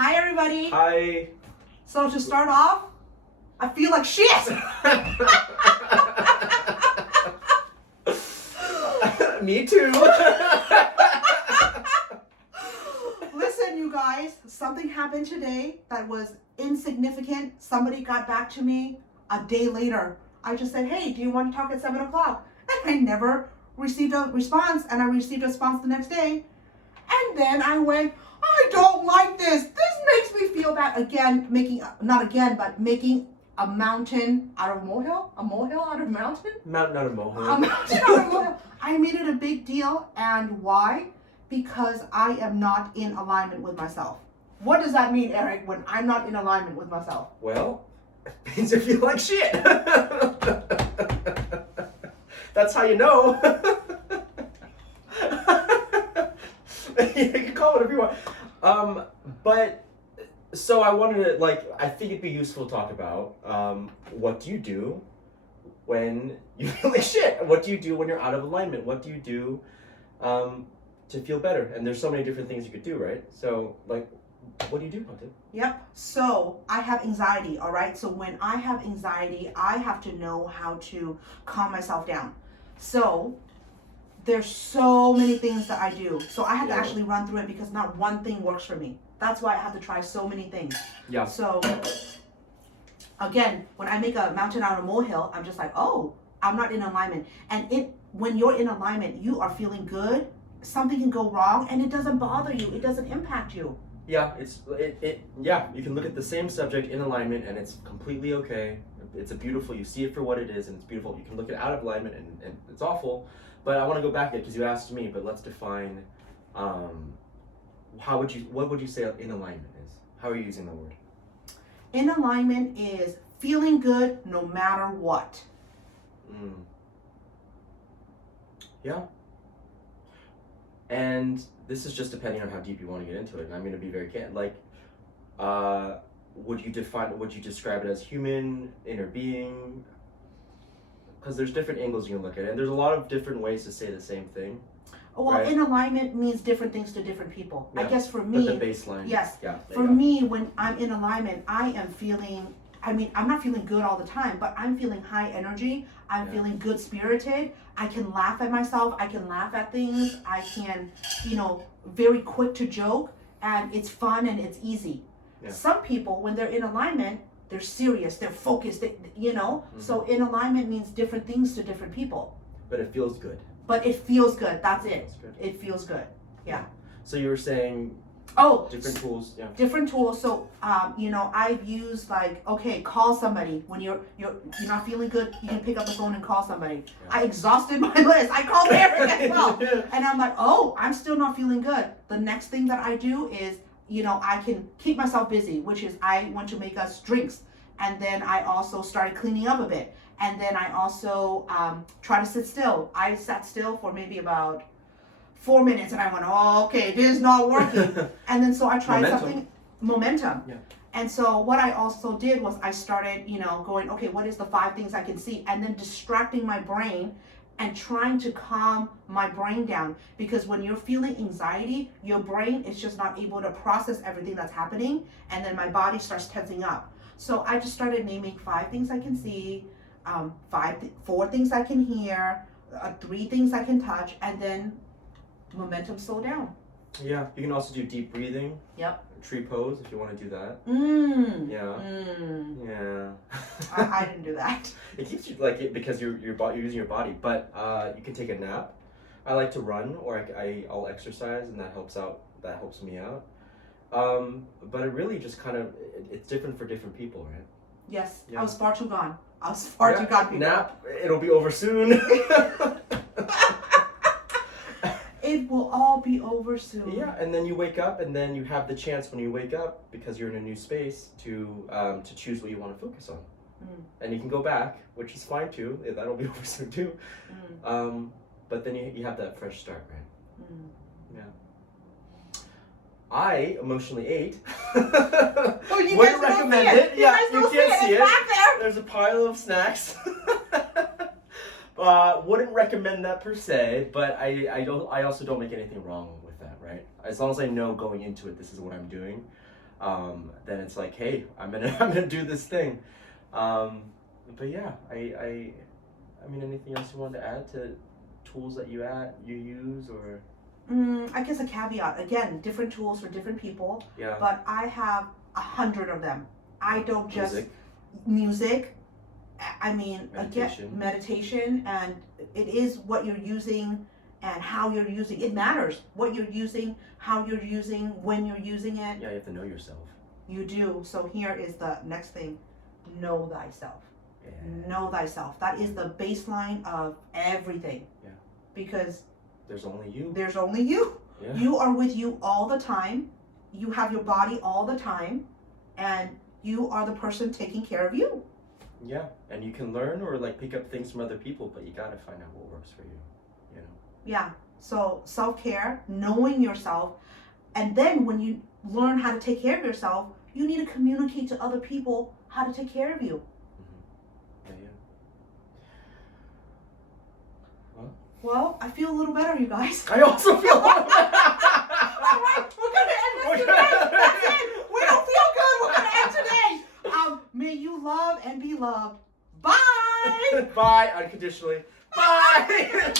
Hi, everybody. Hi. So to start off, I feel like shit. Me too. Listen, you guys, something happened today that was insignificant. Somebody got back to me a day later. I just said, hey, do you want to talk at 7 o'clock? And I never received a response, and I received a response the next day. And then I went, I don't like this. This makes me feel bad. Again, making a mountain out of a molehill? A molehill out of a mountain? Mountain out of molehill. A mountain out of a molehill. I made it a big deal. And why? Because I am not in alignment with myself. What does that mean, Eric, when I'm not in alignment with myself? Well, it means you feel like shit. That's how you know. You can call it whatever you want. But so I wanted to, I think it'd be useful to talk about what do you do when you feel like shit? What do you do when you're out of alignment? What do you do to feel better? And there's so many different things you could do, right? So, what do you do, Hunter? Yep. So I have anxiety, all right? So when I have anxiety, I have to know how to calm myself down. So there's so many things that I do. So I have to actually run through it because not one thing works for me. That's why I have to try so many things. Yeah. So again, when I make a mountain out of a molehill, I'm just like, oh, I'm not in alignment. And when you're in alignment, you are feeling good. Something can go wrong and it doesn't bother you. It doesn't impact you. Yeah, you can look at the same subject in alignment and it's completely okay. It's you see it for what it is and it's beautiful. You can look at out of alignment and it's awful. But I want to go back because you asked me, but let's define what would you say in alignment is? How are you using the word? In alignment is feeling good no matter what. Yeah. And this is just depending on how deep you want to get into it. And I'm going to be very candid. Would you describe it as human, inner being? Because there's different angles you can look at it. And there's a lot of different ways to say the same thing. Well, right? In alignment means different things to different people. Yeah. I guess for me, but the baseline. Yes. Yeah. For me, when I'm in alignment, I'm not feeling good all the time, but I'm feeling high energy. I'm feeling good spirited. I can laugh at myself. I can laugh at things. I can, very quick to joke, and it's fun and it's easy. Yeah. Some people, when they're in alignment, they're serious, they're focused, Mm-hmm. So in alignment means different things to different people. But it feels good. That's it. It feels good. Yeah. So you were saying different tools. Yeah. Different tools. So I've used call somebody when you're not feeling good. You can pick up the phone and call somebody. Yeah. I exhausted my list. I called Eric as well, and I'm like, oh, I'm still not feeling good. The next thing that I do is I can keep myself busy, which is I went to make us drinks, and then I also started cleaning up a bit, and then I also try to sit still. I sat still for maybe about 4 minutes and I went, oh, okay, this is not working. And then so I tried momentum. Yeah. And so what I also did was I started, going, okay, what is the 5 things I can see? And then distracting my brain and trying to calm my brain down. Because when you're feeling anxiety, your brain is just not able to process everything that's happening. And then my body starts tensing up. So I just started naming 5 things I can see, 4 things I can hear, 3 things I can touch, and then momentum slow down. Yeah, you can also do deep breathing. Yep. Tree pose if you want to do that. Yeah. Yeah. I didn't do that. It keeps you because you're using your body, but you can take a nap. I like to run or I'll exercise and that helps me out. But it really just it's different for different people, right? Yes. Yeah. I was far too gone. People. Nap, it'll be over soon. It will all be over soon. Yeah, and then you wake up, and then you have the chance when you wake up, because you're in a new space, to choose what you want to focus on. And you can go back, which is fine too. That'll be over soon too. But then you have that fresh start, right? Yeah. I emotionally ate. Oh, you wouldn't recommend it. Yeah, you can't see it. Back there. There's a pile of snacks. Wouldn't recommend that per se, but I also don't make anything wrong with that, right? As long as I know going into it, this is what I'm doing. then it's like, hey, I'm gonna do this thing. But yeah, I mean, anything else you wanted to add to tools that you use or? I guess a caveat. Again, different tools for different people. Yeah. But I have 100 of them. I don't just Music. I mean, Meditation. again, meditation, and it is what you're using and how you're using. It matters what you're using, how you're using, when you're using it. Yeah, you have to know yourself. You do. So here is the next thing: know thyself. Yeah. Know thyself. That is the baseline of everything. Yeah. Because there's only you. There's only you. Yeah. You are with you all the time. You have your body all the time, and you are the person taking care of you. Yeah, and you can learn or like pick up things from other people, but you gotta find out what works for you. You know. Yeah. So self-care, knowing yourself, and then when you learn how to take care of yourself, you need to communicate to other people how to take care of you. Yeah. Well, I feel a little better, you guys. I also feel. All right, we're gonna end this today. That's it. We don't feel good. We're gonna end today. May you love and be loved. Bye. Bye, unconditionally. Bye.